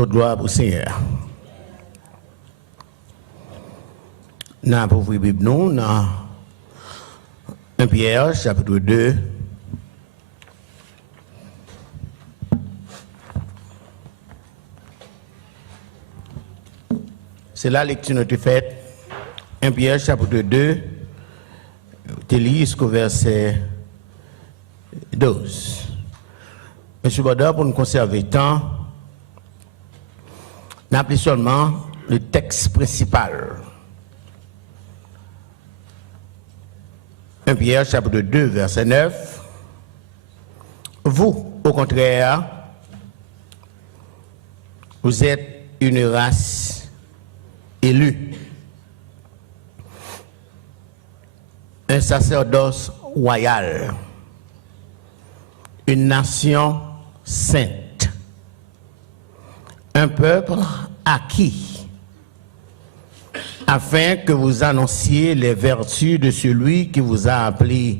Toute gloire au Seigneur. Nous avons ouvert la Bible, dans 1 Pierre, chapitre 2. C'est la lecture que nous avons faite. 1 Pierre, chapitre 2. Tu lis jusqu'au verset 12. Monsieur Baudard, pour nous conserver le temps, nous appelons seulement le texte principal. 1 Pierre, chapitre 2, verset 9. Vous, au contraire, vous êtes une race élue, un sacerdoce royal, une nation sainte, un peuple acquis, afin que vous annonciez les vertus de celui qui vous a appelé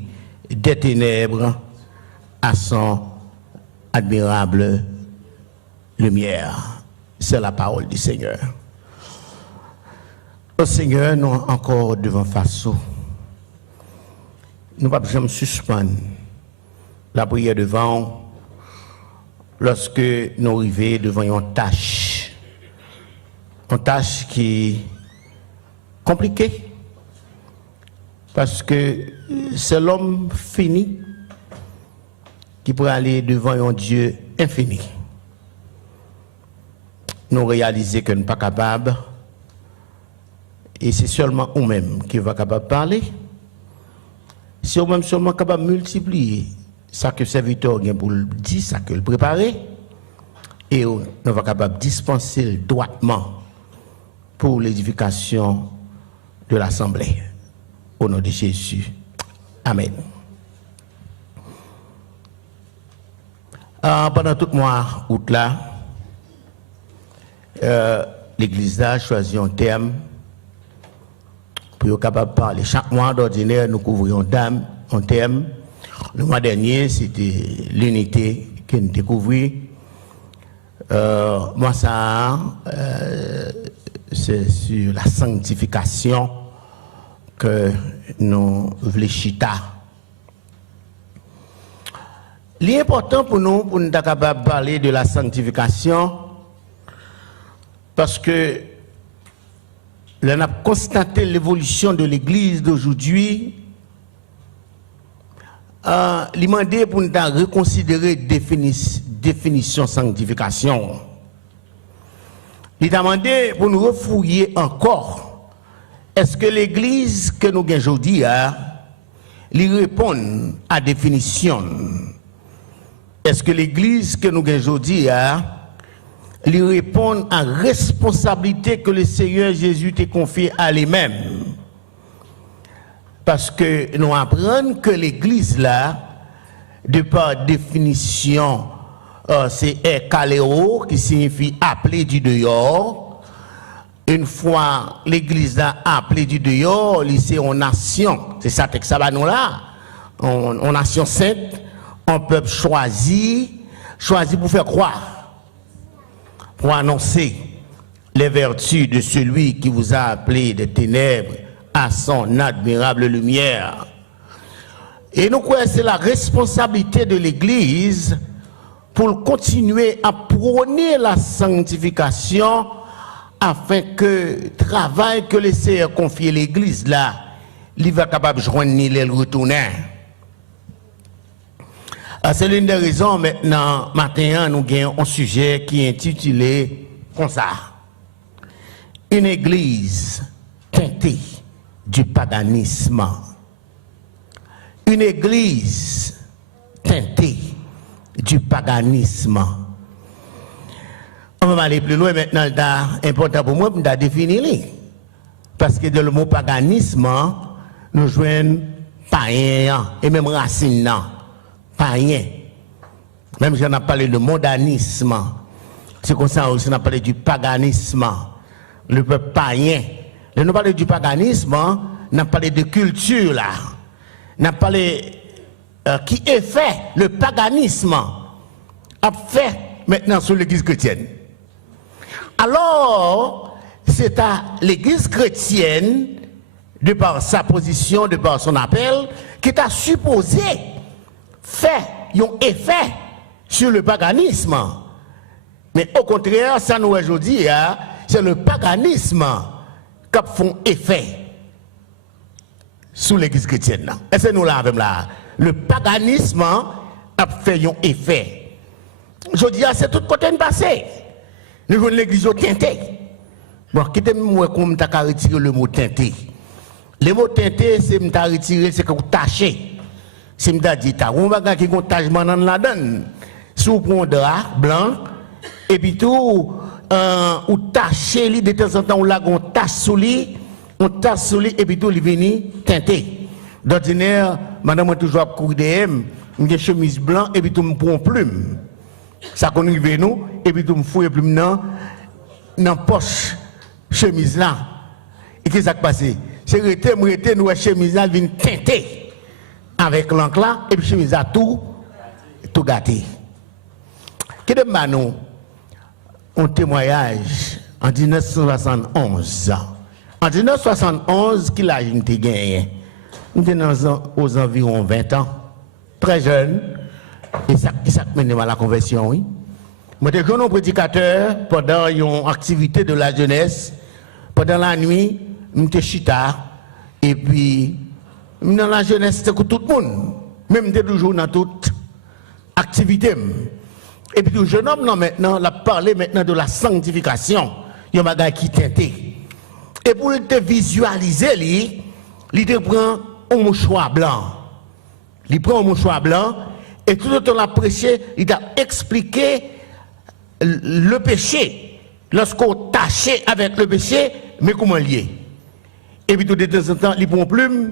des ténèbres à son admirable lumière. C'est la parole du Seigneur. Au Seigneur, nous encore devant face. Nous ne pouvons jamais suspendre la prière devant lorsque nous arrivons devant une tâche qui est compliquée, parce que c'est l'homme fini qui peut aller devant un Dieu infini. Nous réalisons que nous ne sommes pas capables, et c'est seulement nous-mêmes qui sommes capables de parler. Si nous-mêmes sommes capables de multiplier ça que le serviteur a pour le dire, ça que le préparer, et nous sommes capables de dispenser droitement pour l'édification de l'Assemblée. Au nom de Jésus. Amen. Pendant tout mois août là, l'Église a choisi un thème pour être capable de parler. Chaque mois d'ordinaire, nous couvrons un thème. Le mois dernier, c'était l'unité que nous découvrons. Moi, ça, c'est sur la sanctification que nous voulons chita. L'important pour nous être capable de parler de la sanctification, parce que là, on a constaté l'évolution de l'Église d'aujourd'hui. Il m'a demandé pour nous reconsidérer définition sanctification. Il a demandé pour nous refouiller encore. Est-ce que l'Église que nous avons aujourd'hui lui répond à définition? Est-ce que l'Église que nous avons aujourd'hui lui répond à la responsabilité que le Seigneur Jésus t'a confiée à lui-même? Parce que nous apprenons que l'Église là, de par définition, c'est kaléo qui signifie appeler du dehors. Une fois l'Église a appelé du dehors, c'est en nation. C'est ça que ça va nous là. En nation sainte, un peuple choisi pour faire croire, pour annoncer les vertus de celui qui vous a appelé des ténèbres à son admirable lumière. Et nous croyons que c'est la responsabilité de l'Église pour continuer à prôner la sanctification afin que le travail que le Seigneur confie à l'Église là, il va capable de joindre ni le retourner. C'est l'une des raisons maintenant, matin, nous avons un sujet qui est intitulé comme ça. Une Église teintée du paganisme. Une Église teintée du paganisme. On va aller plus loin maintenant, c'est important pour moi de définir. Parce que dans le mot paganisme, nous jouons païen et même racine, païen. Même si on a parlé de mondanisme, c'est comme ça aussi on a parlé du paganisme, le peuple païen. Quand nous parlons du paganisme, on a parlé de culture là. On a parlé qui est fait, le paganisme a fait maintenant sur l'Église chrétienne. Alors, c'est à l'église chrétienne, de par sa position, de par son appel, qui t'a supposé faire un effet sur le paganisme. Mais au contraire, ça nous aujourd'hui, c'est le paganisme qui fait effet sur l'église chrétienne. Et c'est nous là, le paganisme a fait un effet. Je dis, c'est tout côté de passé. Nous voulons l'église teintée. Bon, quittez-moi comme tu as retiré le mot teinté. Le mot teinté, c'est que tu as retiré, c'est que tu as taché. C'est que tu as dit, tu as un bagage qui est tachement dans la donne. Sous un drap blanc, et puis tout, ou taché, de temps en temps, on l'a tache sous lui, on tache sous lui, et puis tout, il vient teinté. D'ordinaire, madame, moi toujours courir de une chemise blanche, et puis tout, me prend plume. Ça qu'on y nous, et puis tout, me fouille plume dans la poche, chemise là. Et qu'est-ce qui s'est passé? C'est que nous, chemise là, vient teinté avec l'encre là, et puis chemise là, tout gâté. Qui demande nous un témoignage en 1971. En 1971, qui l'a gagné? Nous étions aux environs 20 ans, très jeune, et ça mène à la conversion, oui. Moi, j'étais un prédicateur pendant une activité de la jeunesse. Pendant la nuit, j'étais chita, et puis, dans la jeunesse, c'était que tout le monde, même j'étais toujours dans toute activité. Et puis le jeune homme non, maintenant, il a parlé maintenant de la sanctification. Il y a un bagage qui teinté. Et pour te visualiser, il te prend un mouchoir blanc. Il prend un mouchoir blanc et tout le temps l'a prêché, il a expliqué le péché. Lorsqu'on tâchait avec le péché, mais comment lier. Et puis tout de temps en temps, il prend une plume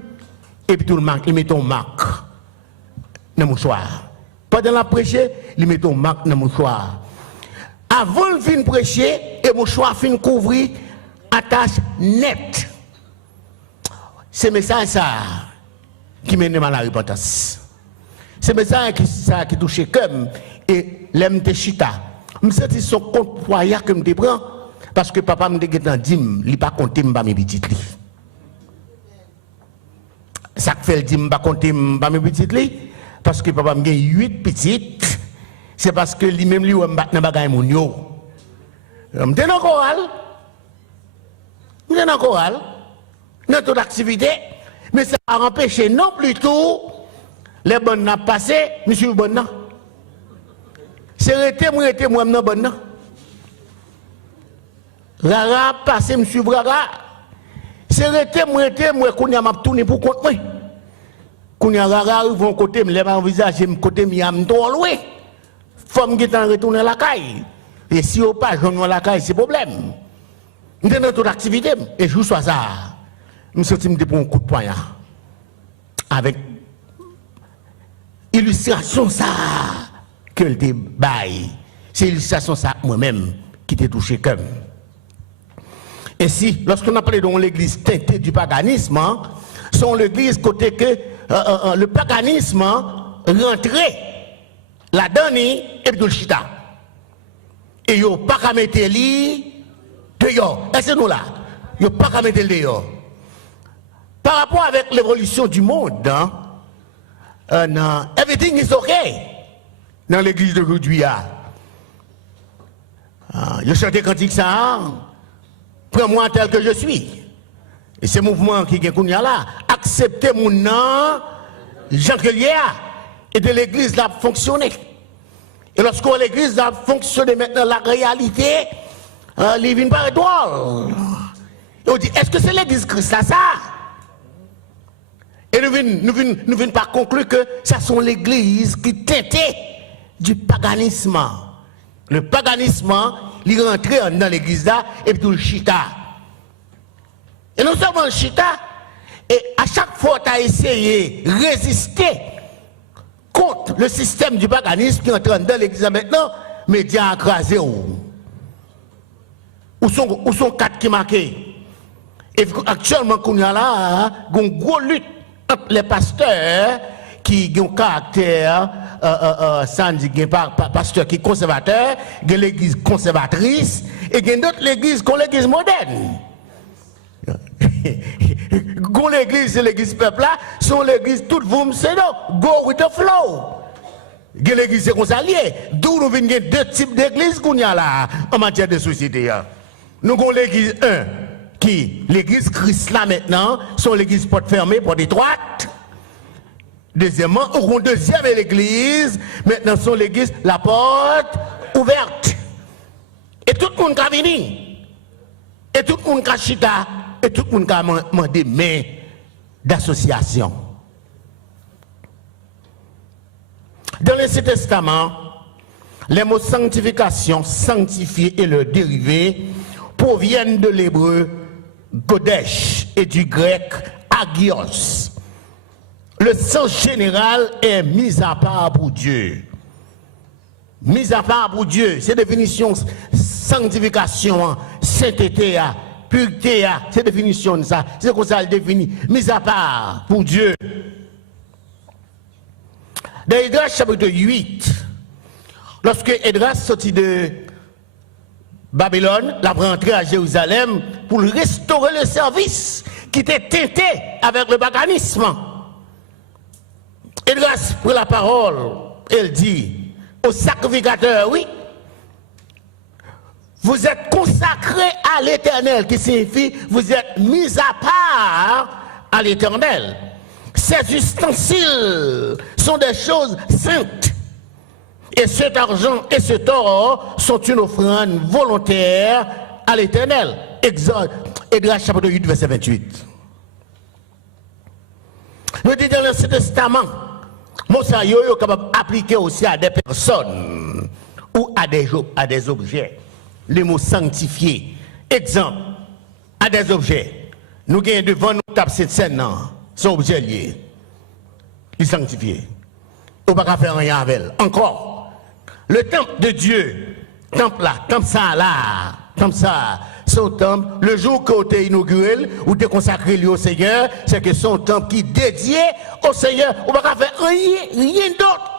et puis tout le marque, il met ton marque dans le mouchoir. Pendant la prêcher, il met ton marque dans le mouchoir. Avant de finir prêcher, et le mouchoir fin couvrir, attache net. C'est message ça qui mène à la repentance. C'est message qui touche comme et l'aime te chita. Je me sens son compte foyer que je prends parce que papa me dit il n'est pas compté mes petites li. Ça fait le dim pas compter mes petites li. Parce que papa me gagne 8 petites, c'est parce que lui-même lui n'a pas mon yo. M'te dans choral, dans toute activité, mais ça a empêché non plus tout les bonnes n'a passé, monsieur bonne. C'est arrêté moi non bonne. Rara passé monsieur Braga. C'est arrêté moi qu'on a m'a tourner pour compte moi. Quand il y a rara vont côté me lève envisage me côté mi am trop loin femme qui t'en retourner la caille et si au pas joindre la caille c'est problème dans toute activité et je sois ça me senti me prendre un coup de poing avec illustration ça que le bail c'est illustration ça moi-même qui t'ai touché comme et si lorsqu'on a parlé de l'église teintée du paganisme sont l'église côté que le paganisme rentrait là-dedans et puis le chita. Et il n'y a pas qu'à mettre lui dehors. Est-ce que nous là? Il n'y a pas qu'à mettre dehors. Par rapport avec l'évolution du monde, everything is okay dans l'église d'aujourd'hui. Je chante cantique ça, prends-moi tel que je suis. Et ce mouvement qui est là, accepter mon nom, Jean Kellier, et de l'église là fonctionner. Et lorsque l'église là fonctionne maintenant, la réalité, il vient par étoile. Et on dit, est-ce que c'est l'église Christ ça? Et nous venons pas conclure que ça sont l'église qui teintait du paganisme. Le paganisme, il rentrait dans l'église là, et puis tout le chita. Et non seulement le chita, et à chaque fois tu as essayé de résister contre le système du paganisme qui est en train dans l'église maintenant, médias écrasés. Où sont quatre qui marqués? Et actuellement, il y a là une grosse lutte entre les pasteurs qui ont un caractère, pasteur qui est conservateur, l'église conservatrice, Et il y a d'autres églises qui sont l'église moderne. L'église, c'est l'église peuple là, sont l'église toute vous c'est non, go with the flow. L'église c'est qu'on s'allie. D'où nous venons deux types d'églises qu'on y a là en matière de société. Nous avons l'église 1 qui, l'église Christ là maintenant, sont l'église porte fermée, porte étroite. Deuxièmement, nous avons deuxième l'église, maintenant sont l'église la porte ouverte. Et tout le monde qui a venu, et tout le monde qui a chita, et tout le monde qui a demandé main d'association. Dans l'Ancien Testament, les mots sanctification, sanctifié et leurs dérivés proviennent de l'hébreu Kodesh et du grec agios. Le sens général est mis à part pour Dieu. Mis à part pour Dieu, c'est définition sanctification, sainteté, pureté, c'est définition de ça. C'est comme ça le définit. Mis à part pour Dieu. Dans Esdras chapitre 8, lorsque Esdras sortit de Babylone, l'a rentré à Jérusalem pour restaurer le service qui était teinté avec le paganisme. Esdras prit la parole, elle dit au sacrificateur, oui, vous êtes consacrés à l'Éternel, qui signifie vous êtes mis à part à l'Éternel. Ces ustensiles sont des choses saintes. Et cet argent et cet or sont une offrande volontaire à l'Éternel. Exode, Esdras chapitre 8, verset 28. Nous disons dans l'Ancien Testament, Moussa est capable d'appliquer aussi à des personnes ou à des objets. Les mots sanctifiés. Exemple, à des objets. Nous gagnons devant nous tape cette scène, c'est objet lié. Il est sanctifié. On ne peut pas faire rien avec elle. Encore, le temple de Dieu, temple là, temple ça là, temple ça, son temple, le jour que tu es inauguré ou tu es consacré lui au Seigneur, c'est que son temple qui est dédié au Seigneur, on ne peut pas faire rien d'autre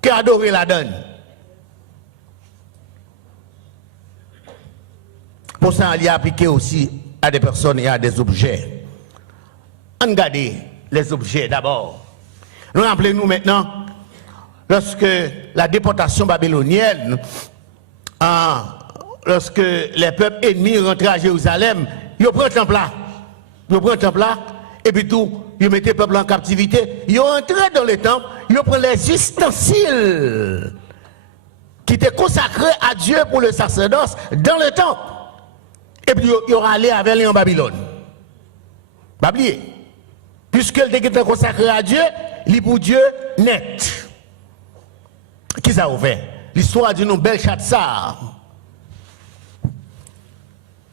qu'adorer la donne. Pour ça, il y a appliqué aussi à des personnes et à des objets. Regardez les objets d'abord. Nous rappelons-nous maintenant, lorsque la déportation babylonienne, lorsque les peuples ennemis rentraient à Jérusalem, ils prennent le temple là. Ils prennent le temple là, et puis tout, ils mettaient le peuple en captivité. Ils entraient dans le temple, ils prennent les ustensiles qui étaient consacrés à Dieu pour le sacerdoce dans le temple. Et puis ils ont allé avec lui en Babylone. Pas oublier. Puisque le était consacré à Dieu, il est pour Dieu net. Qui ça a fait? L'histoire d'une belle Belshazzar.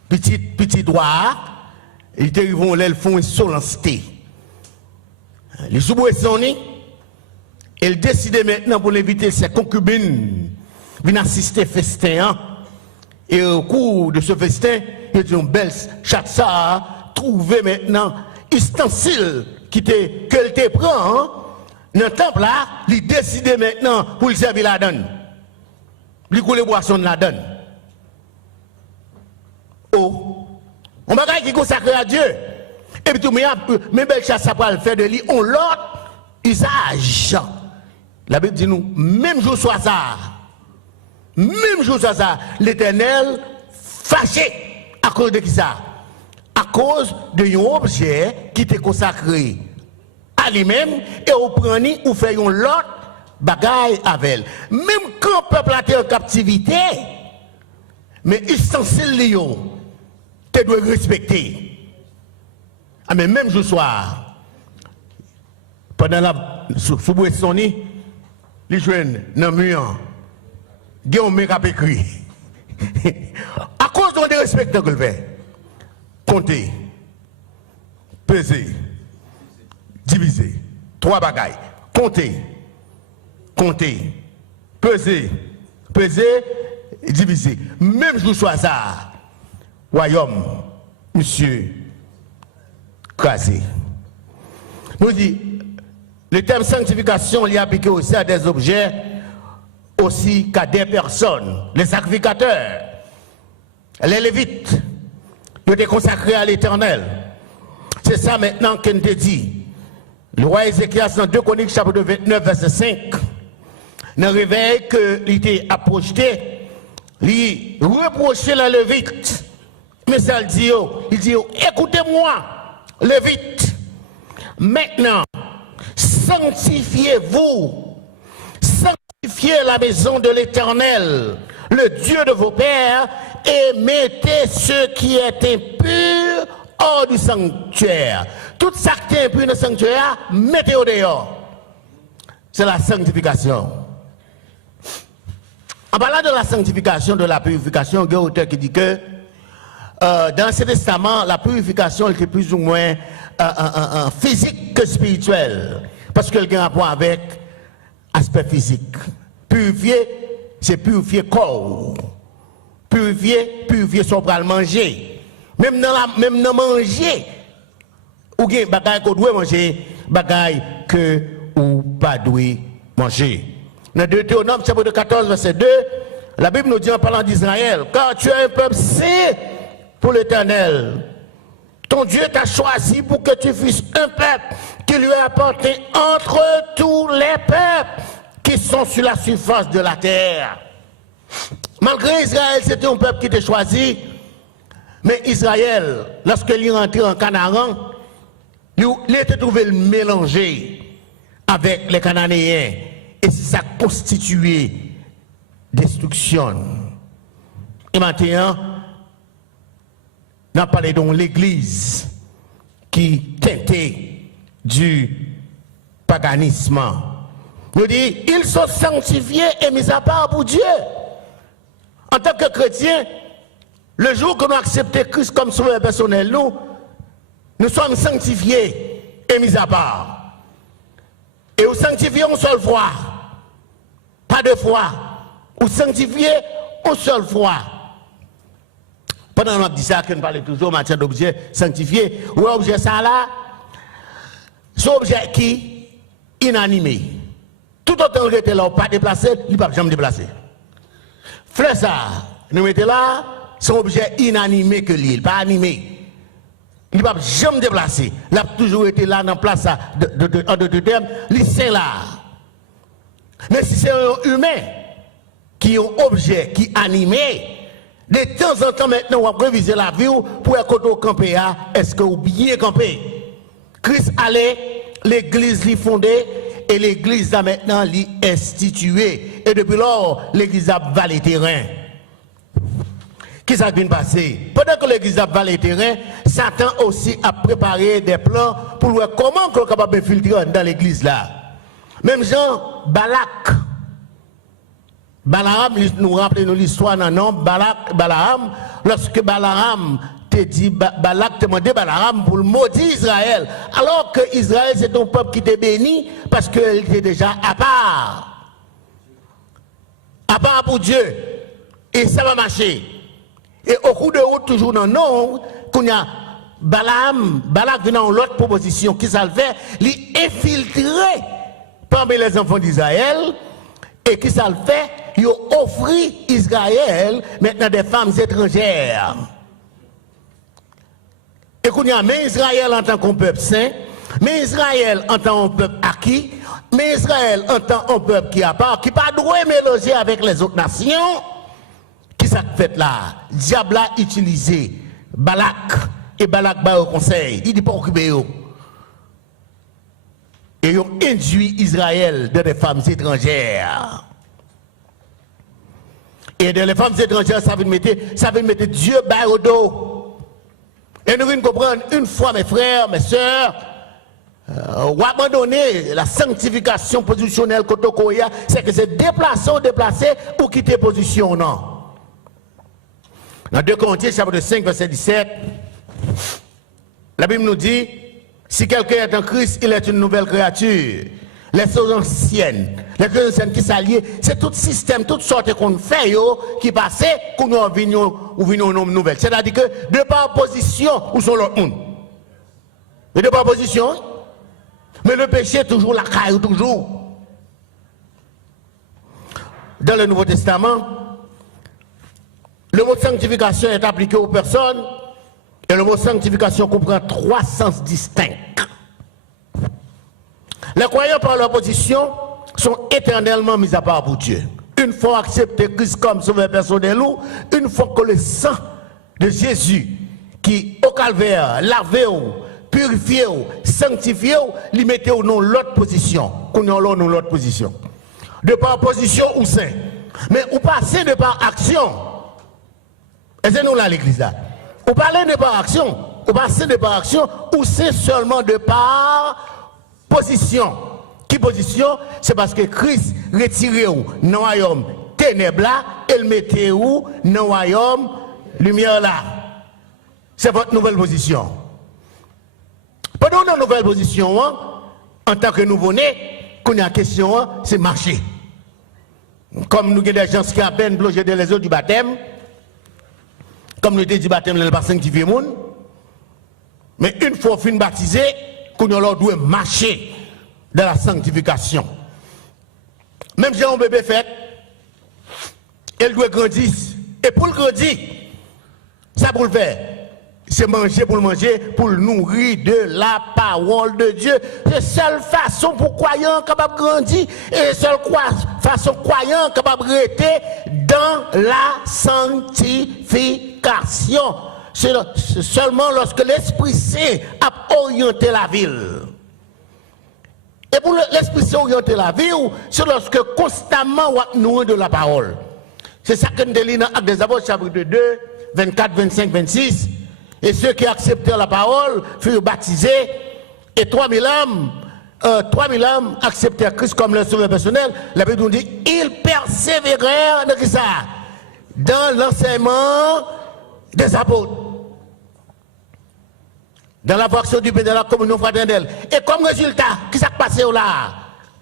Petit doigt, il était arrivé, ils font une solenceté. Les sous-boissons, il décide maintenant pour l'inviter ses concubines, venir assister au festin. Et au cours de ce festin, il dit une belle Belshazzar trouvé maintenant ustensile qu'elle te prend dans le temple là, il décide maintenant pour le servir la donne. Il coule les boissons de la donne. Oh, on va qui consacré à Dieu. Et puis tout, mais Belshazzar va le faire de lui, on l'autre usage. La Bible dit nous, même jour soit ça, l'Éternel fâché à cause de qui ça? À cause d'un objet qui était consacré à lui-même et au prendre ou fait un lot bagaille avec elle. Même quand le peuple était en captivité, mais ustensile Lyon, tu dois respecter. Ah mais même ce soir, pendant la sous-boisson, les jeunes dans le mur, ils ont écrit. À cause de respecter que le fait. Compter, peser, diviser. 3 bagailles. Compter, peser, diviser. Même jour soit ça, royaume, monsieur, crasé. Nous dit, le terme sanctification il est appliqué aussi à des objets, aussi qu'à des personnes, les sacrificateurs. Les Lévites, ils étaient consacrés à l'Éternel. C'est ça maintenant qu'on te dit. Le roi Ézéchias, dans 2 Chroniques, chapitre 29, verset 5, dans le réveil qu'il était approché, il reprochait la Lévite. Mais ça, il dit, écoutez-moi, Lévite, maintenant, sanctifiez-vous, sanctifiez la maison de l'Éternel, le Dieu de vos pères, et mettez ce qui est impur hors du sanctuaire. Tout ça qui est impur dans le sanctuaire, mettez au dehors. C'est la sanctification. En parlant de la sanctification, de la purification, il y a un auteur qui dit que dans ce testament, la purification était plus ou moins physique que spirituelle. Parce qu'elle a un rapport avec l'aspect physique. Purifier, c'est purifier corps. Purifier son bras manger. Même dans manger, ou bien bagaille qu'on doit manger, bagaille que ou pas doit manger. Dans Deutéronome chapitre 14 verset 2, la Bible nous dit en parlant d'Israël, car tu es un peuple saint pour l'Éternel. Ton Dieu t'a choisi pour que tu fusses un peuple qui lui appartient entre tous les peuples qui sont sur la surface de la terre. Malgré Israël, c'était un peuple qui était choisi, mais Israël, lorsqu'il est rentré en Canaan, il était trouvé mélangé avec les Cananéens. Et ça constituait destruction. Et maintenant, on a parlé de l'église qui tentait du paganisme. Nous dit, ils sont sanctifiés et mis à part pour Dieu. En tant que chrétiens, le jour que nous acceptons Christ comme sauveur personnel, nous sommes sanctifiés et mis à part. Et vous sanctifiez une seule fois, pas deux fois. Vous sanctifiez une seule fois. Pendant qu'on dit ça, qu'on parle toujours en matière d'objet sanctifié, ou objet ça là, c'est un objet qui est inanimé. Tout autant qu'il était là, pas déplacé, il ne peut pas jamais déplacer. Fleur ça, nous mettons là, c'est un objet inanimé que l'île, pas animé. Il ne peut pas jamais déplacer. Il a toujours été là dans la place en deux termes, il est là. Mais si c'est un humain qui est un objet qui est animé, de temps en temps maintenant, on va réviser la vie pour être campé. Est-ce que vous bien campé? Christ allait, l'église l'y fondée et l'église a maintenant l'y instituée. Et depuis lors, l'église a valé terrain. Qu'est-ce qui vient de passer? Pendant que l'église a valé terrain, Satan aussi a préparé des plans pour voir comment on est capable de filtrer dans l'église là. Même Jean, Balak. Balaam, nous rappelons l'histoire dans nom, Balaam, lorsque Balaam te dit, Balak te demandait Balaam pour le maudire Israël. Alors que Israël c'est un peuple qui était béni parce qu'il était déjà à part. À part pour Dieu. Et ça va marcher. Et au cours de route, toujours dans le nom, qu'on y a Balak venant en l'autre proposition, qui ça le fait, l'infiltrer parmi les enfants d'Israël, et qui ça le fait, il offre Israël maintenant des femmes étrangères. Et qu'on y a, mais Israël en tant qu'un peuple saint, mais Israël en tant qu'un peuple acquis, mais Israël en tant qu'un peuple qui a part, qui pas droit mélanger avec les autres nations. Qui ça fait là? Diable a utilisé Balak et Balak ba au conseil. Il dit pas occuper eux. Et ils ont induit Israël de des femmes étrangères. Et de les femmes étrangères, ça veut mettre Dieu bas au dos. Et nous devons comprendre une fois, mes frères, mes sœurs, ou abandonner la sanctification positionnelle Kotokoya, c'est que c'est déplacer ou quitter position, non. Dans 2 Corinthiens, chapitre 5, verset 17, la Bible nous dit, si quelqu'un est en Christ, il est une nouvelle créature. Les choses anciennes qui s'allient, c'est tout système, toutes sortes qu'on fait, qui passent, qu'on nous venons une nouvelle. C'est-à-dire que, de par position, où sont l'autre monde? Et de par position, mais le péché, toujours la caille, toujours. Dans le Nouveau Testament, Le mot sanctification est appliqué aux personnes et le mot sanctification comprend 3 sens distincts. Les croyants par leur position sont éternellement mis à part pour Dieu. Une fois accepté Christ comme sauveur personnel ou une fois que le sang de Jésus qui au calvaire lavé ou purifié ou sanctifié ou lui mettez au nom l'autre position qu'on a l'autre position de par position ou saint mais ou passez de par action et c'est nous là l'église là ou parlez de par action ou passez de par action ou c'est seulement de par position. Qui position? C'est parce que Christ retiré ou dans le royaume ténèbres là, et le mettez où dans le royaume lumière là. C'est votre nouvelle position. Pendant notre nouvelle position, en tant que nouveau-né, qu'on a une question, c'est marcher. Comme nous avons des gens qui ont à peine plongé dans les eaux du baptême, comme nous avons dit baptême, nous ne pas sanctifier le monde. Mais une fois fin baptisé, qu'on doit marcher dans la sanctification. Même si un bébé fait, elle doit grandir. Et pour le grandir, ça pour le faire, c'est manger pour le manger, pour le nourrir de la parole de Dieu. C'est la seule façon pour croyants capable de grandir et la seule façon croyant capable de rester dans la sanctification. C'est seulement lorsque l'Esprit Saint a orienté la ville. Et pour l'Esprit Saint orienter la vie, c'est lorsque constamment on nourrit de la parole. C'est ça que nous lisons dans Actes des Apôtres, chapitre 2, 24, 25, 26. Et ceux qui acceptèrent la parole furent baptisés. Et 3000 âmes acceptèrent Christ comme leur sauveur personnel. La Bible nous dit, ils persévérèrent dans l'enseignement des apôtres. Dans la fraction du pain de la communion fraternelle. Et comme résultat, qu'est-ce qui s'est passé là?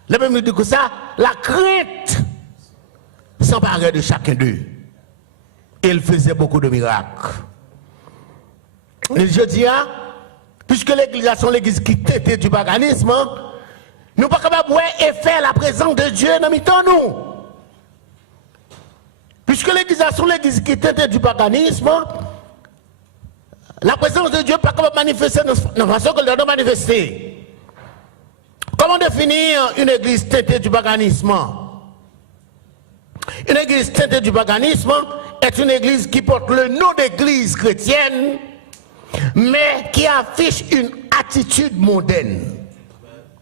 La Bible nous dit que ça, la crainte s'emparait de chacun d'eux. Et il faisait beaucoup de miracles. Et je dis, puisque l'église sont l'église qui tête du paganisme, nous ne pouvons pas capables et faire la présence de Dieu dans nous. Puisque l'église sont l'église qui tête du paganisme, la présence de Dieu n'est pas capable de manifester de la façon qu'elle doit manifester. Comment définir une église teintée du paganisme? Une église teintée du paganisme est une église qui porte le nom d'église chrétienne, mais qui affiche une attitude mondaine.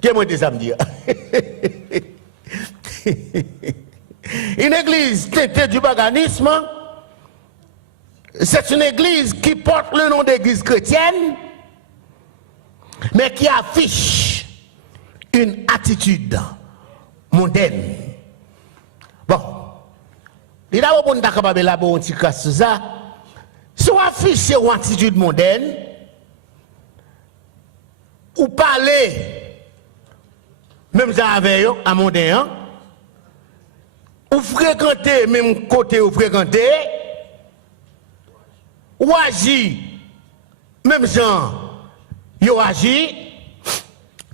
Qu'est-ce que ça me dit? Une église teintée du paganisme, c'est une église qui porte le nom d'église chrétienne, mais qui affiche une attitude mondaine. Bon, il y a un bon d'acababé là, bon, petit casse ça. Si on affiche une attitude mondaine, ou parler, même ça avec eux, à mondain, ou fréquenter, même côté ou fréquenter, ou agir, même gens, yo agit,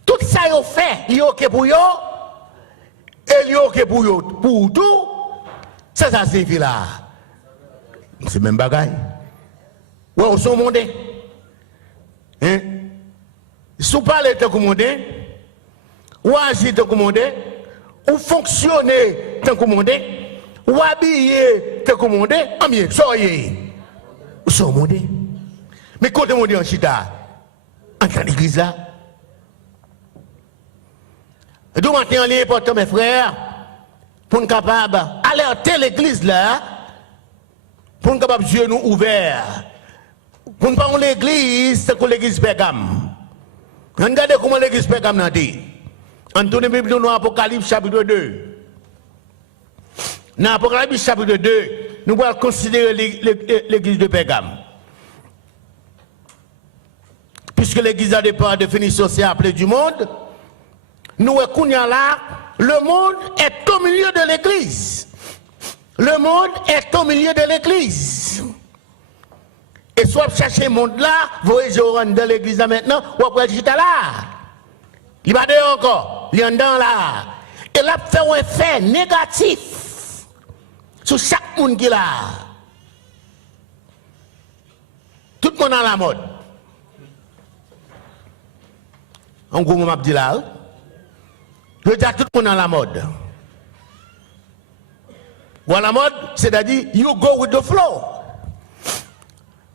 tout ça yo fait, yo ok pour yo, et yo ok pour yo, pour tout, ça signifie là. C'est même bagaille. Ouais, on sont mondains. Hein? Si vous parlez de mondain, ou agir de mondain, ou fonctionner de mondain, ou habiller de mondain, en mieux, soyez. Vous sommes mondains. Mais quand vous êtes en chita, en tant d'église là, d'où maintenant il est important, mes frères, pour nous capables alerter l'église là, pour nous capables de nous ouverts, pour nous parler de l'église, c'est que l'église Pergame. Regardez comment l'église Pergame n'a dit. En tournée Bible dans Apocalypse chapitre 2. Dans Apocalypse chapitre 2, nous allons considérer l'église de Pergame. Puisque l'église a des définition, c'est appelé du monde, nous reconnaissons là, le monde est au milieu de l'église. Le monde est au milieu de l'église. Et soit chercher le monde là, vous voyez, je rentre dans l'église là maintenant, ou après je suis là. Il va dire encore, il y en a là. Et là, fait un effet négatif sur chaque monde qui est là. le monde à la mode. En gros, je dis là, je dis à tout le monde à la mode. Ou à la mode, c'est-à-dire, you go with the flow.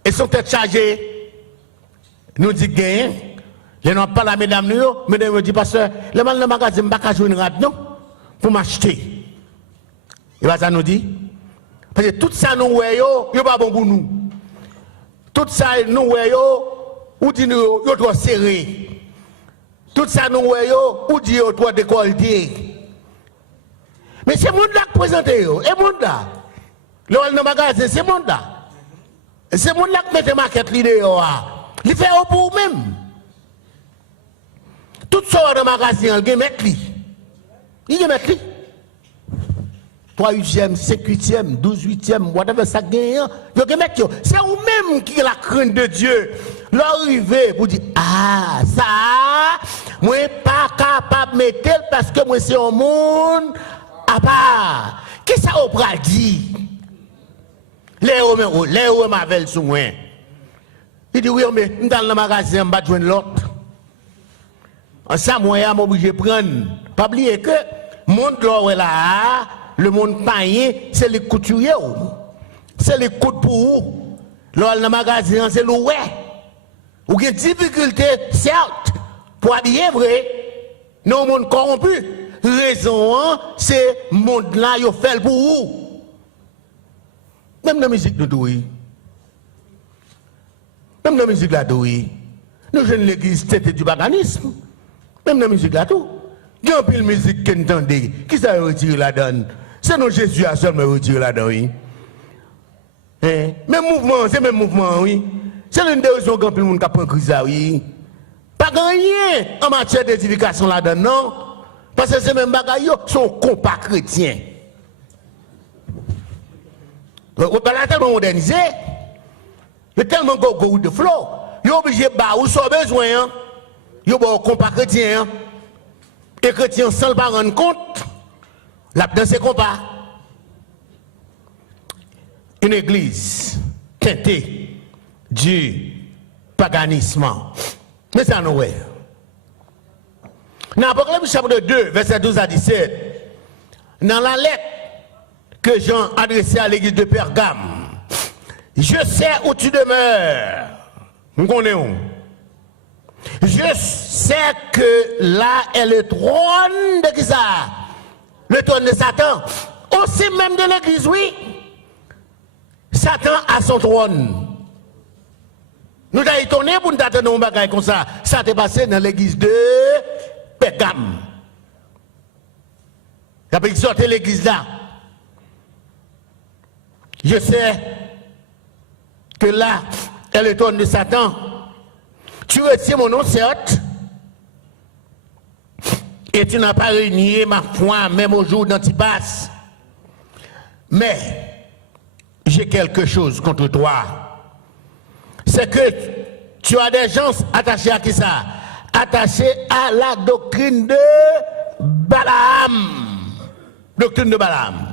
Et son tête chargée, nous dit gain. Je n'ai pas la mesdames, mesdames me dit, pasteur, le mal dans le magasin, je ne vais pas jouer une rate, non, pour m'acheter. Et bien ça nous dit, parce que tout ça nous voyons, il n'est pas bon pour nous. Tout ça nous voyons, ou dit nous, il doit serrer. Tout ça nous voyons, ou dit il doit décolleter. Mais c'est monde là qui présente, et monde là. Le dans le magasin, c'est monde là. C'est monde là qui met des maquettes l'idée, il fait pour vous-même. Tout ça dans le magasin, il met lui. Il met lui. 3 8e, 5 8e, 12 8e, whatever ça gagne, c'est vous-même qui la crainte de Dieu. L'arrivée pour dire, ah, ça, moi pas capable de mettre parce que moi c'est un monde à part. Qu'est-ce que ça va dire? Les héros m'avellent sous moi. Il dit, oui, mais dans le magasin, je vais joindre l'autre. En ça, moi, je suis obligé de prendre. Pas oublier que le monde là, le monde païen, c'est les couturiers. C'est les coups pour vous. Dans le magasin, c'est le ouais. Ou avez des difficultés, certes, pour habiller vrai. Non, le monde corrompu. Raison, c'est le monde là, il fait pour vous. Même dans la musique, nous douillons. Même dans la musique, là, douillons. Nous jeunes l'église, c'était du paganisme. Même dans la musique, là, tout. Il y a un peu de musique qui entendez. Qui ça retire la donne? C'est non Jésus a seulement retiré la donne, oui. Même mouvement, c'est même mouvement, oui. C'est l'une des raisons quand le monde a pris crise, oui. Pas gagné en matière d'édification là-dedans, non. Parce que ces mêmes bagailles sont compas chrétiens. Vous parlez tellement modernisé. Il y a tellement de flow. Il est obligé de faire où sont besoin. Il y a un compas chrétien. Et chrétien sans le pas rendre compte. Là, dans ces compas. Une église teintée du paganisme. Mais ça nous est. Dans l'Apocalypse chapitre 2, verset 12 à 17, dans la lettre que Jean adressait à l'église de Pergame, je sais où tu demeures. Nous connaissons. Je sais que là est le trône de qui ça? Le trône de Satan. Aussi même de l'église, oui. Satan a son trône. Nous avons étonné pour nous attendre un bagage comme ça. Ça s'est passé dans l'église de Pergame. Il a pas exhorté l'église là. Je sais que là est le trône de Satan. Tu retires mon nom, certes, et tu n'as pas renié ma foi, même au jour d'Antipas. Mais j'ai quelque chose contre toi. C'est que tu as des gens attachés à qui ça? Attachés à la doctrine de Balaam. Doctrine de Balaam.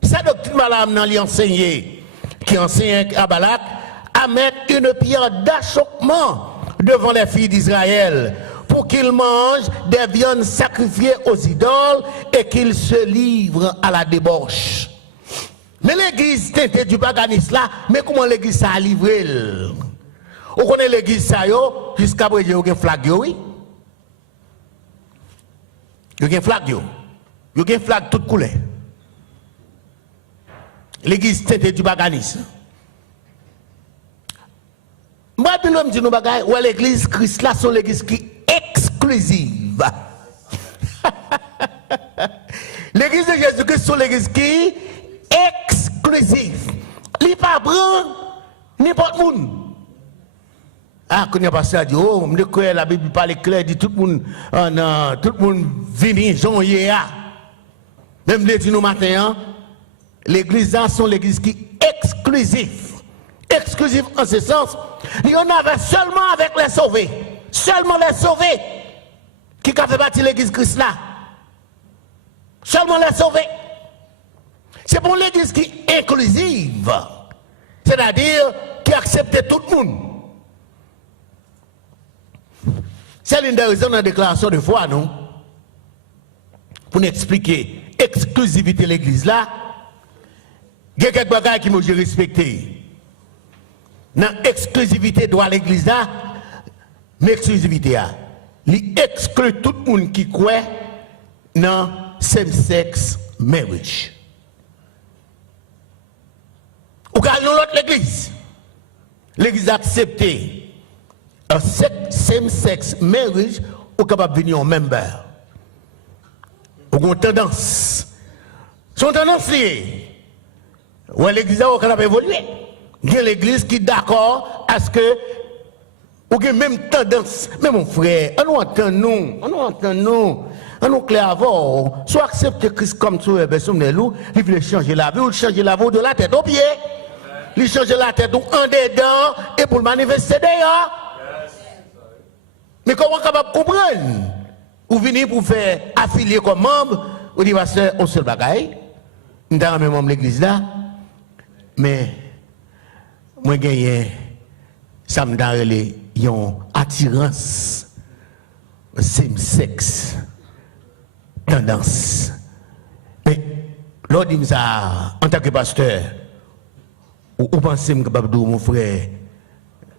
Cette doctrine de Balaam n'a lui enseigné, qui enseigne à Balak, à mettre une pierre d'achoppement devant les filles d'Israël pour qu'ils mangent des viandes sacrifiées aux idoles et qu'ils se livrent à la débauche. Mais l'église teintée du paganisme là, mais comment l'église ça a livré? On connaît l'église ça yo, jusqu'à présent il y a un flag yo, oui. Il y a un flag yo. Il y a un flag toute couleur. L'église teintée du paganisme. Moi, je me dis, ouais, l'église Christ là, c'est l'église qui est exclusive. L'église de Jésus-Christ, c'est l'église qui est exclusive. Il n'y a pas de n'importe qui. Ah, quand il y a passé à dire, oh, je crois la Bible parle clair, dit tout le monde, tout le monde vient, Jean Yéa. Même les dit nous matin, l'église là, c'est l'église qui est exclusive. Exclusive en ce sens. Il y en avait seulement avec les sauvés. Seulement les sauvés qui ont fait partie de l'église Christ là. Seulement les sauvés. C'est pour l'église qui est inclusive. C'est-à-dire qui accepter tout le monde. C'est l'une des raisons de la déclaration de foi, non? Pour nous expliquer exclusivité de l'église là, il y a quelques bagages qui m'ont respecté. Dans l'exclusivité de l'église là, mais exclusivité il exclut tout le monde qui croit dans same-sex marriage. Ou quand nous l'autre l'église, l'église a accepté un same-sex marriage ou capable de venir en member. Ou une tendance. Son tendance liée. Ou l'église a capable évoluer. Il y a l'église qui est d'accord à ce que ou que même tendance, mais mon frère, on entend nous clair avant, soit accepter Christ comme tu es, il veut changer la vie, ou changer la vie de la tête aux pieds, il change la tête ou en dedans, et pour le manifester d'ailleurs. Mais comment on est capable de comprendre? Ou venir pour faire affilier comme membre, ou dit, pasteur, on seul bagaille, nous avons même membre de l'église là, mais moi, je gagne, ça me donne une attirance, same-sex, tendance. Mais, l'on dit ça, en tant que pasteur, ou pensez que mon frère,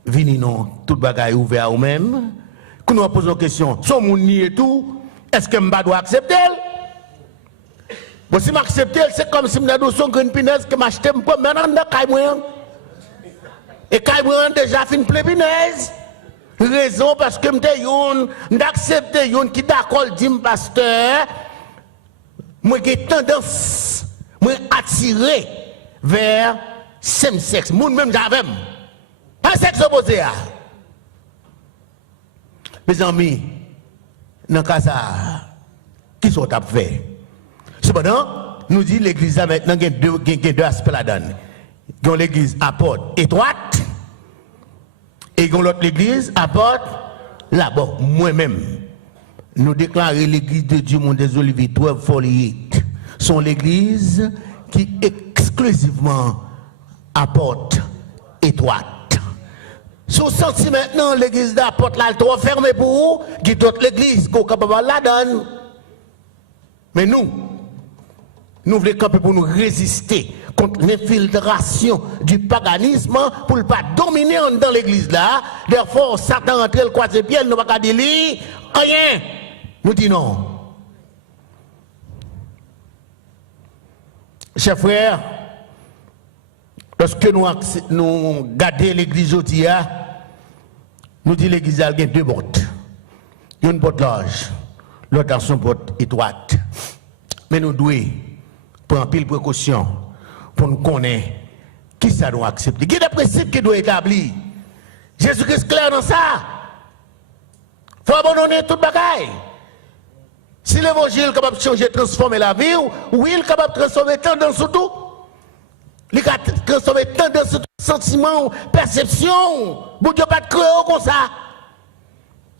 vini non, tout bagaille ouvert ou même, que nous posons une question, si on nie et tout, est-ce que je dois accepter? Bon, si m'accepter, c'est comme si je dois son green pinaise que m'acheter un peu maintenant dans Kaïmoyan. Et Kaïmoyan déjà fait une plébinaise. Raison parce que j'accepte yon qui d'accord dit pasteur, moi j'ai tendance, moi attiré vers same sexe, moun même j'avais pas sexe opposé. Mes amis, dans cas ça, qui sont à faire? Cependant, nous dit l'église maintenant il y a deux aspects là-dedans. Il y a l'église à porte étroite. Et l'autre l'église apporte là-bas. Moi-même, nous déclarons l'église de Dieu, mon des Oliviers, 1248, sont l'église qui exclusivement apporte étroite. Sous senti maintenant, l'église d'apporte là, elle est trop fermée pour vous, qui d'autres l'église, qu'on est capable de la donner. Mais nous voulons camper pour nous résister contre l'infiltration du paganisme pour ne pas dominer dans l'église là. Therefore, Satan entre le croisé pied, nous ne pouvons pas dire rien. Nous disons non. Chers frères, lorsque nous regardons l'église aujourd'hui, nous disons l'église a deux portes. Une porte large, l'autre a son porte étroite. Mais nous devons prendre pile précaution pour nous connaître qui ça doit accepter. Il y a des principes qui doivent être établis. Jésus-Christ est clair dans ça. Il faut abandonner toute bagaille. Si l'évangile est capable de changer, transformer la vie, oui, il est capable de transformer tendance sur tout. Il est capable de transformer tendance sur tout, sentiment, perception. Vous ne pas de créer comme ça.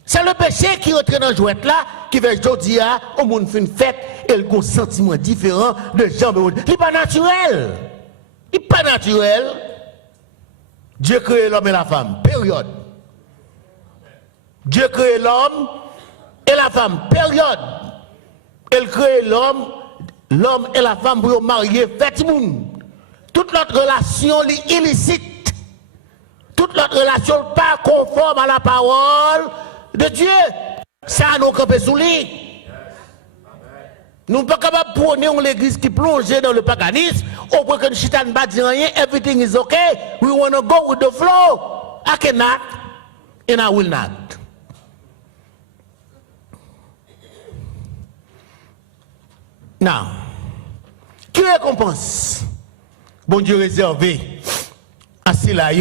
C'est le péché qui rentre dans la jouette là, qui fait aujourd'hui, au monde fait une fête, et le un sentiment différent de gens. Il n'est pas naturel. Il n'est pas naturel. Dieu crée l'homme et la femme, période. Dieu crée l'homme et la femme, période. Il crée l'homme et la femme pour marier, fête monde. Toute notre relation est illicite. Toute notre relation n'est pas conforme à la parole de Dieu. Ça nous camper sous lui. Nous ne sommes pas capables de prôner l'église qui plonge dans le paganisme. Au point que le chitan ne va dire rien, everything is okay. We want to go with the flow. I cannot and I will not. Now, qui récompense? Bon Dieu réservé à ceux-là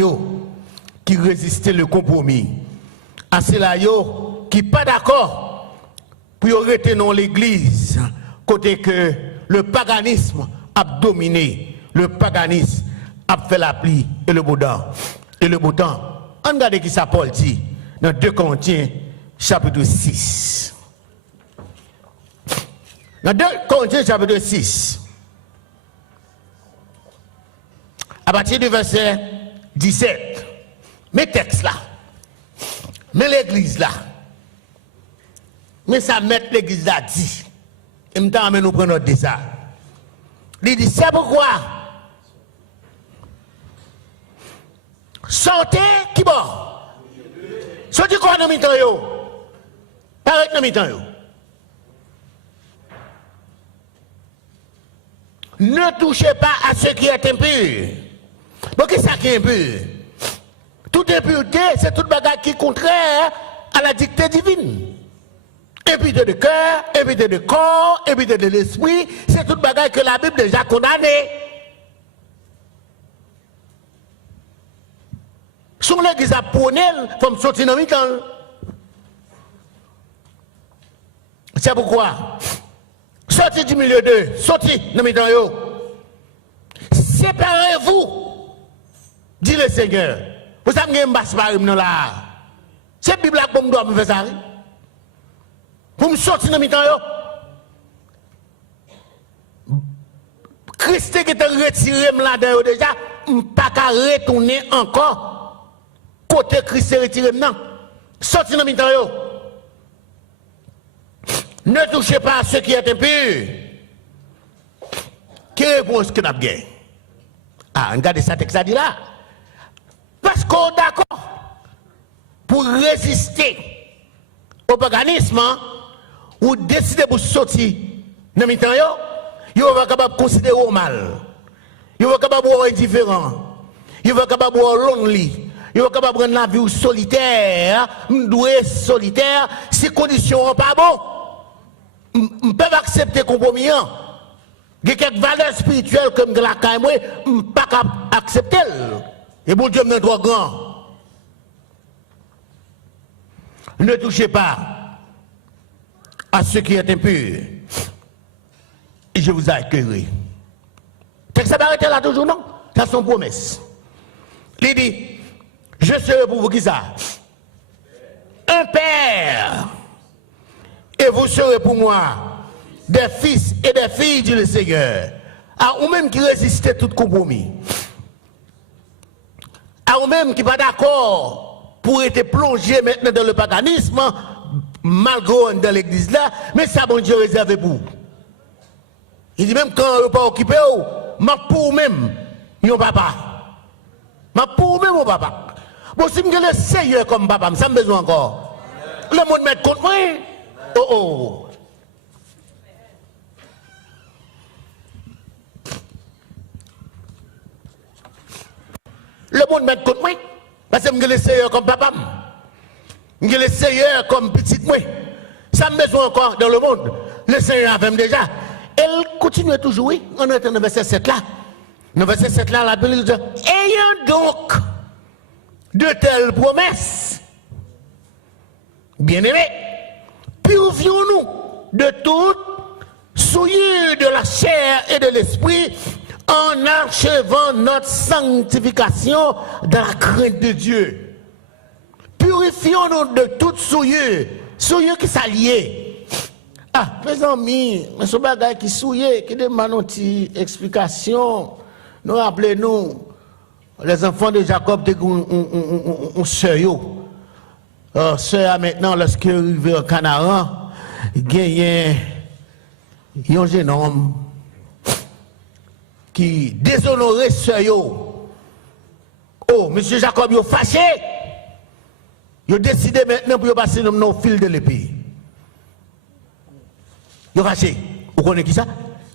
qui résistaient le compromis. À ceux-là qui ne sont pas d'accord pour arrêter dans l'église, côté que le paganisme a dominé, le paganisme a fait la pluie et le beau temps. On regarde qui ça Paul dit dans 2 Corinthiens chapitre 6. Dans 2 Corinthiens chapitre 6, à partir du verset 17. mes textes là, mais l'église là, mais ça met l'église là dit, et maintenant nous prenons notre ça. Il dit, c'est pourquoi sortez qui bon? Sortez quoi dans mi-temps yo? Arrête dans mi-temps yo. Ne touchez pas à ce qui est impur. Bon, qu'est-ce qui est impur? Toute impureté, c'est toute bagarre qui est contraire à la dictée divine. Impureté de cœur, impureté de corps, impureté de l'esprit, c'est toute bagarre que la Bible déjà condamnée. Sur l'église à prôner, il faut me sortir dans le temps. C'est pourquoi, sortez du milieu d'eux, sortez dans le temps. Séparez-vous, dit le Seigneur. Vous savez que je ne suis pas là. C'est la Bible qui me doit me faire ça. Pour me sortir dans le temps. Christ qui est retiré là-dedans déjà, je ne peux pas retourner encore. Côté Christ est retiré maintenant. Sortez dans le temps. Ne touchez pas à ce qui est impur. Quelle réponse que nous avons gagné? Ah, regardez ça, texte ça dit là. Parce qu'on est d'accord pour résister au paganisme, ou décider pour sortir dans le temps, vous êtes capable de considérer au mal. Vous êtes capable de voir indifférent. Vous êtes capable de voir lonely. Vous êtes capable de prendre la vie solitaire, doué solitaire, si conditions sont pas bonnes. Vous pouvez accepter le compromis. Il y a quelques valeurs spirituelles comme la caille, je ne peux pas accepter. Et bon Dieu me trop grand. Ne touchez pas à ce qui est impur. Et je vous accueillerai. Ça va arrêter là toujours, non? Ça c'est une promesse. Il dit, je serai pour vous qui ça? Un père. Et vous serez pour moi des fils et des filles, dit le Seigneur. À vous-même qui résistez tout compromis. À vous-même qui pas d'accord pour être plongé maintenant dans le paganisme, malgré dans l'église là, mais ça, bon Dieu, réservé pour vous. Il dit même quand vous n'êtes pas occupé, ma pour même, yon papa. Ma pour même, mon papa. Bon, si je le Seigneur comme papa, ça me besoin encore. Le monde met contre moi. Oh oh. Le monde met contre moi. Parce que je le Seigneur comme papa. Je le Seigneur comme petit moi. Ça me besoin encore dans le monde. Le Seigneur a fait déjà. Elle continue toujours, oui. On est dans le verset 7 là. Dans le verset 7 là, la Bible dit, ayant donc de telles promesses, bien-aimés, purifions-nous de toute souillure de la chair et de l'esprit en achevant notre sanctification dans la crainte de Dieu. Purifions-nous de toute souillure, souillure qui s'allie. Ah, mes amis, ce bagage qui souillé, qui demande une explication, nous rappelez-nous, les enfants de Jacob, ont sœur. Sœur, maintenant, lorsqu'il est arrivé au Canaan, il y a un jeune homme qui déshonorait sœur. Oh, monsieur Jacob, il est fâché. Il a décidé maintenant pour passer dans le fil de l'épée. Il est fâché. Vous connaissez qui ça?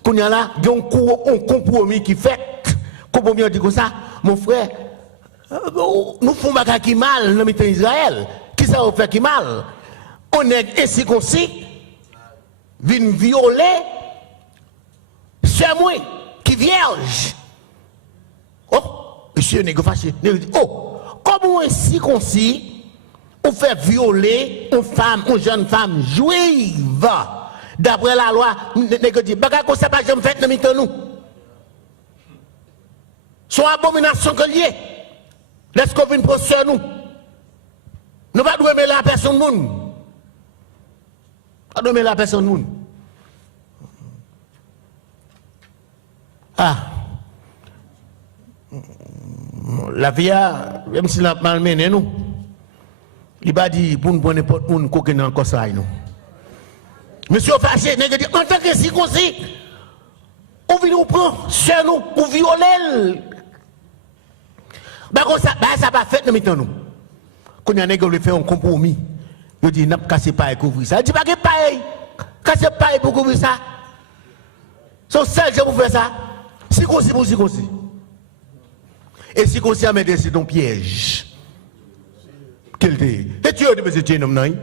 Quand il y a là, il y a un compromis qui fait. Compromis, on dit comme ça, mon frère, nous faisons des choses qui mal dans Israël. Qui ça fait qui mal? On est ainsi concis, vient violer, c'est moi qui vierge. Oh, monsieur n'est pas fâché. Oh, comment ainsi concis, on fait violer une femme, une jeune femme juive? D'après la loi, nèg dit bagay ko ça pas jamais fait dans mitan nous. Son abomination que lié. Laisse qu'on vienne pour sœur nous. Nous pas doué la personne monde. Pas doué la personne monde. Ah. La vie, même si la malmené nous, il va dire pour nous prendre n'importe où, qu'on est encore ça, nous. Monsieur fâché, en tant que si comme si, on vient nous prendre, sur nous, pour violer. Ça va faire dans nous. Quand il y a un gars qui fait un compromis, il dit, n'a pas cassé pareil pour couvrir ça. Il dit, pas pareil, cassé pareil pour couvrir ça. C'est seul pour faire ça. Si comme si. Et si comme si, c'est ton piège. Quel dit? Et tu as dit, c'est un homme, non?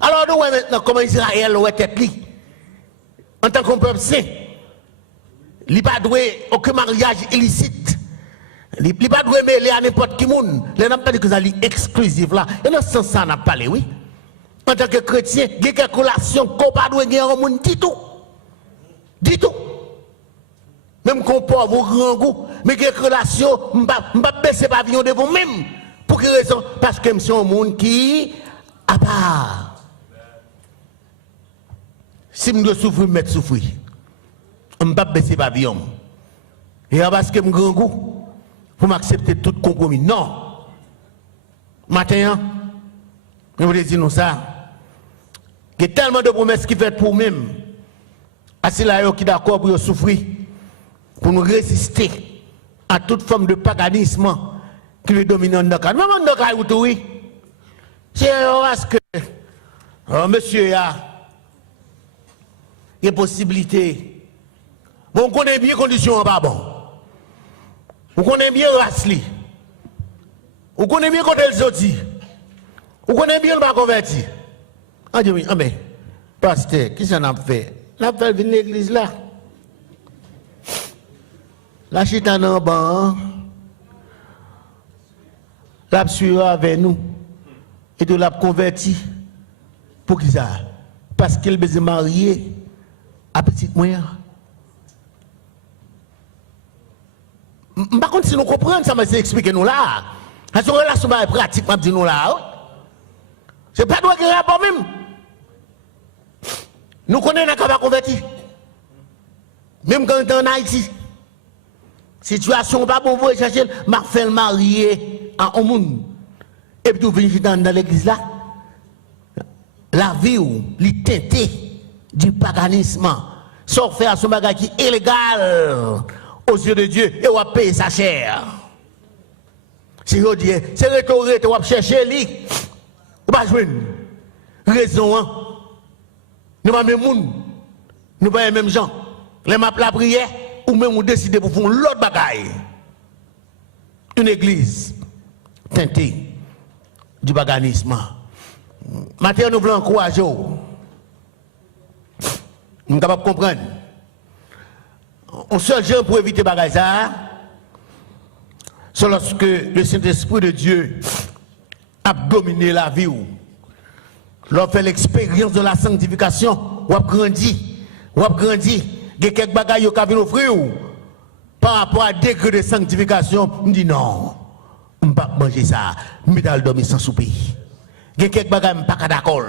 Alors, nous voyons maintenant comment Israël est tête li. En tant qu'on peuple saint, il n'a pas doué aucun mariage illicite. Il n'a pas doué mêler à n'importe qui monde. Il n'a pas dit que ça est exclusif là. Et dans ce sens, ça n'a pas parlé, oui. En tant que chrétien, il y a quelques relations qu'on n'a pas doué gagner au monde, dit tout. Dit tout. Même qu'on peut avoir grand goût, mais quelques relations, je ne vais pas baisser pavillon de vous-même. Pour quelle raison? Parce que c'est un monde qui à part. Si je dois souffrir, je vais souffrir. Je ne vais pas baisser pavillon. Et parce que je suis grand goût, pour m'accepter tout compromis. Non. Matin, je vous dis nous ça. Il y a tellement de promesses qui sont faites pour nous-mêmes. C'est là qui est d'accord pour souffrir, pour nous résister à toute forme de paganisme qui est dominant dans le cas. Même dans le cas, oui. C'est parce que, monsieur, il y a possibilité. Bon, on connaît bien les conditions en bas bon. On connaît bien Rasli. On connaît bien quand elle sortit. On connaît bien le bas converti. Ah, oui, ah, mais, pasteur, qui s'en a fait? La fait venir l'église là. La chita dans le banc. La suivre avec nous. Et de la converti. Pour qui ça? Parce qu'elle veut se marier à petite moyen. Par contre, si nous comprenons ça, mais c'est expliquer nous là. Parce que la relation est pratique, je dis nous là. C'est pas toi qui rapport même. Nous connaissons qu'on va convertir. Même quand on est en Haïti. Situation pas bon pour chercher, m'a fait marier en monde. Et puis, vous venez dans l'église là. La vie ou l'identité du paganisme. Sauf faire son bagage qui est illégal aux yeux de Dieu et on va payer sa chair. Si vous dites, c'est retourné, tu vas chercher lui. Vous ne pouvez pas jouer. Raison, hein. Nous ne sommes pas les mêmes. Nous ne sommes pas les mêmes gens. Les maps la prière, ou même on décide pour faire l'autre bagaille. Une église teintée du paganisme. Maintenant, nous voulons encourager. Nous sommes capables de comprendre. Un seul genre pour éviter bagaille ça, c'est lorsque le Saint-Esprit de Dieu a dominé la vie. L'on fait l'expérience de la sanctification, ou a grandi. Il y a quelques bagages qui viennent offrir par rapport à degré de sanctification. Je dis non, je ne peux pas manger ça, je vais dormir sans souper. Il y a quelques bagages qui ne sont pas d'accord.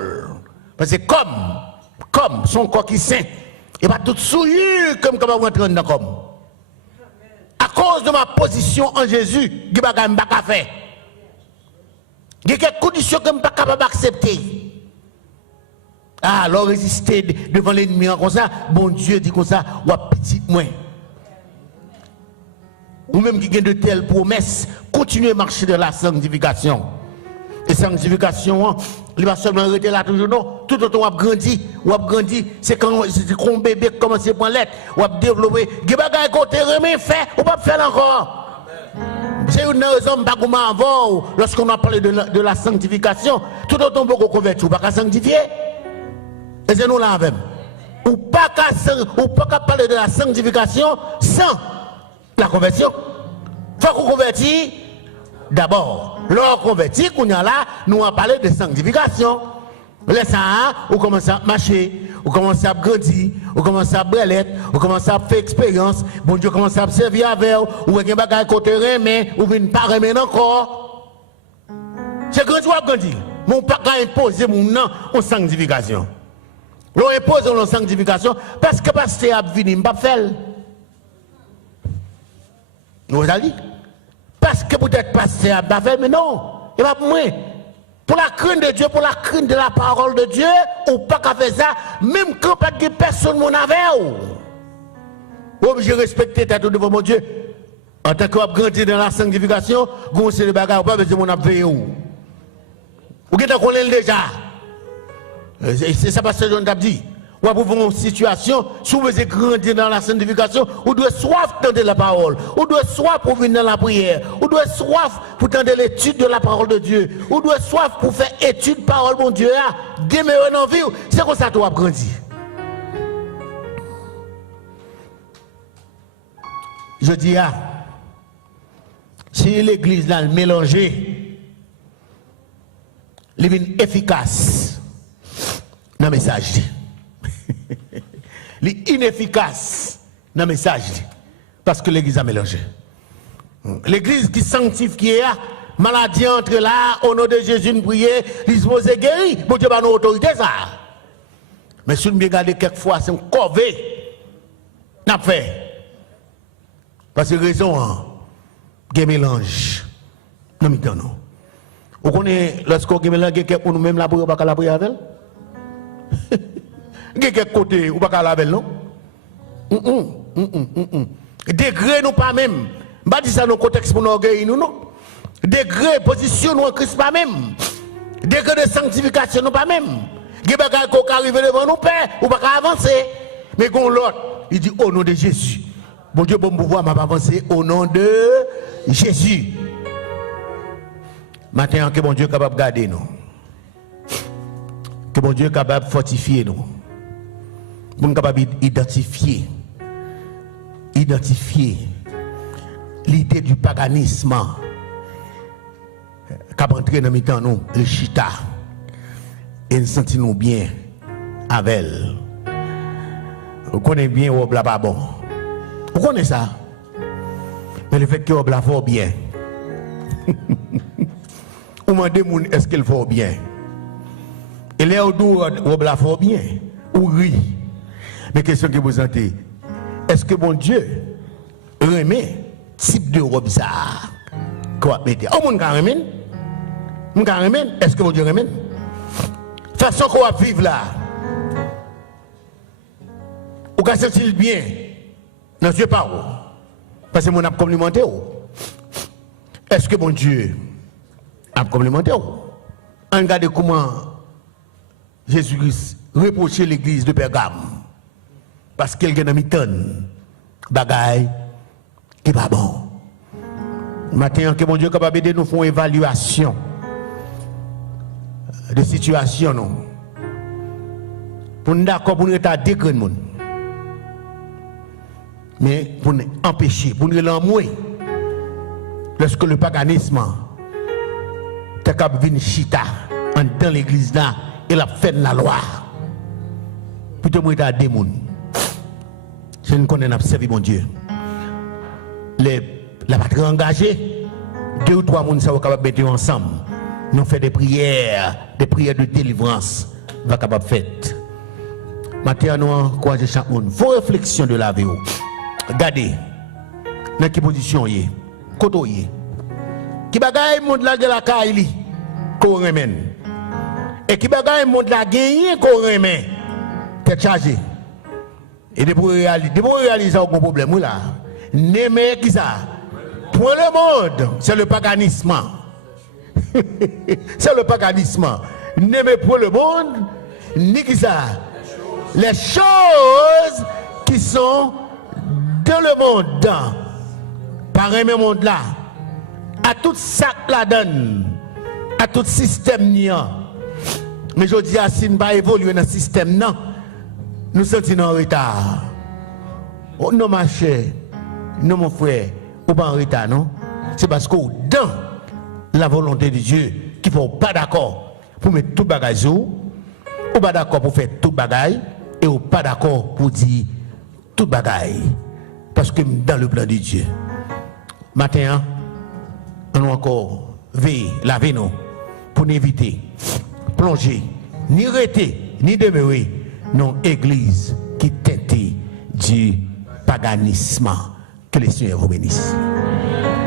Parce que comme son corps qui est saint, il va tout souillé comme on va rentrer dans le corps. À cause de ma position en Jésus, il y a des bagages qui ne sont pas faire. Il y a quelques conditions que je ne suis pas capable d'accepter. Ah, alors résister devant l'ennemi comme ça, bon Dieu dit comme ça, ou à petit moins. Ou même qui gagne de telles promesses, continuez à marcher de la sanctification. Et sanctification, il va seulement arrêter là toujours, non. Tout autant on a grandi, c'est quand un bébé commence à prendre l'être, on a développé, il y a des côté remis fait, on va faire encore. C'est une raison, pas comme avant, lorsqu'on a parlé de la sanctification, tout autant on peut convertir, on ne peut pas sanctifier. Et c'est nous là avec. Ou pas qu'à parler de la sanctification sans la conversion. Il faut qu'on convertit d'abord. Lorsqu'on convertit, qu'on y a là, nous allons parler de sanctification. Laissez ça, on commence à marcher, on commence à grandir, on commence à brûler, on commence à faire expérience. Bon Dieu commence à servir avec vous, ou avec un bagage côté remet, ou une pas remet encore. C'est grandi ou grandir. Mon pas imposer mon nom en sanctification. L'on impose la sanctification parce que pasteur a venu, je ne vais pas faire. Nous allons que peut-être pasteur a fait, mais non, il va pour moi. Pour la crainte de Dieu, pour la crainte de la parole de Dieu, ou pas qu'à faire ça, même quand pas de personne mon avec ou. Obligé de respecter ta devant mon Dieu. En tant que grandi dans la sanctification, vous c'est le bagage, pas besoin de mon veiller ou. Ou qui t'a connaît déjà. C'est ça parce que John t'a dit. Ou pour une situation, si vous voulez grandir dans la sanctification, vous devez soif de la parole, vous devez soif pour venir dans la prière, vous devez soif pour tendre l'étude de la parole de Dieu, vous devez soif pour faire étude de la parole de mon Dieu, demeurer dans la vie, c'est comme ça que tu vas grandir. Je dis, si l'église là mélangée, elle est efficace dans le message. Elle est inefficace dans le message parce que l'église a mélangé. L'église qui sanctifie, maladie entre là, au nom de Jésus, nous prions, il se pose guéri. Bon Dieu, pas nos autorités ça. Mais si nous regardons quelquefois, c'est un corvée. N'a fait. Parce que raison, il y a mélange. Non, mais non. Vous connaissez, lorsqu'on a mélange, pour nous-mêmes, la prière, on ne peut pas la prière avec elle. Il y a quelques côtés, on ne peut pas la prière non. Degré, nous pas même. Je ne dis pas ça dans le contexte pour nous orgueillir, nous, non. Degré, position, nous en Christ pas même. Degré de sanctification, nous pas même. Il y a des choses qui arrivent devant nous, Père, on ne peut pas avancer. Mais quand l'autre, il dit au nom de Jésus. Bon Dieu, bon pouvoir m'a avancé au nom de Jésus. Maintenant, que bon Dieu est capable de garder nous. Que bon Dieu est capable de fortifier nous. Bon capable d'identifier l'idée du paganisme qui a entré dans le nous, le chita. Et nous sentons bien avec elle. Vous connaissez bien où là pas bon. Vous connaissez ça? Mais le fait que vous la fort bien. Vous demandez est-ce qu'elle fait bien? Et là, vous la fort bien. Ou oui. Mais question que vous sentez, est-ce que mon Dieu remet type de robe ça? Quoi mettez? Oh, mon gars remet? Mon gars remet? Est-ce que mon Dieu remet? Façon qu'on va vivre là. Vous pouvez sentir bien. Non, je ne sais pas. Parce que mon a complimenté. Est-ce que mon Dieu a complimenté? On regarde comment Jésus-Christ reprochait l'église de Pergame. Parce qu'elle a mis tonne bagaille qui n'est pas bon. Maintenant, que mon Dieu est capable de nous faire une évaluation de situation. Non? Pour nous d'accord, pour nous être dégré de monde. Mais pour nous empêcher, pour nous l'emmener, lorsque le paganisme est capable de venir chita dans l'église là, il a fait la loi. Pour te montrer à des gens. Je ne connais pas servi mon Dieu. La patrie engagée, 2 ou 3 personnes sont capables de mettre ensemble. Nous faisons des prières de délivrance, va capable de faire. Maintenant, nous encourageons chaque monde. Vos réflexions de la vie. Regardez, dans quelle position il est, côté il est. Qui bagaille monde la de la caille, qu'on remène. Et qui bagaille monde la gagner, qu'on remène. T'es chargé. Et de pour réaliser un problème là, n'aimer qui ça? Pour le monde, c'est le paganisme. C'est le paganisme. N'aimer pour le monde, ni qui ça? Les choses qui sont dans le monde, par le même monde là, à tout ça la donne, à tout système niant. Mais je dis à si nous pas évoluer dans le système non. Nous sommes en retard. Oh, non, ma chère, non, mon frère, ou pas en retard, non? C'est parce que dans la volonté de Dieu, qu'il ne faut pas d'accord pour mettre tout bagage, ou pas d'accord pour faire tout bagage, et ou pas d'accord pour dire tout bagage. Parce que dans le plan de Dieu. Matin, on a encore veillé, laver nous, pour éviter, plonger, ni rester, ni demeurer dans l'église qui tente du paganisme. Que les Seigneur vous bénissent.